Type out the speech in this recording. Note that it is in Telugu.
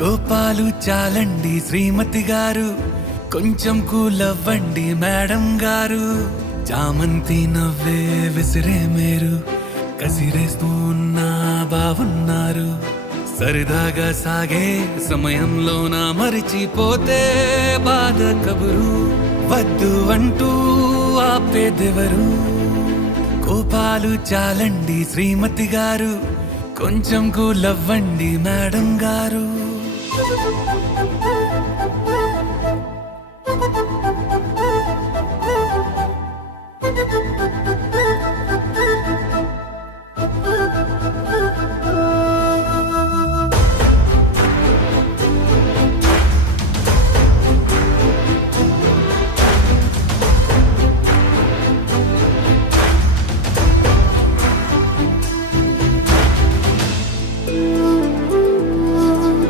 కోపాలు చాలండి శ్రీమతి గారు, కొంచెం కూలవ్వండి మేడం గారు. చామంతి నవ్వే విసిరే మేరు, కసిరేస్తూ ఉన్నా బావున్నారు. సరదాగా సాగే సమయంలోన మరిచిపోతే బాధ కబురు. వద్దు అంటూ ఆపేదెవరు? కోపాలు చాలండి శ్రీమతి గారు, కొంచెం కూలవ్వండి మేడం గారు.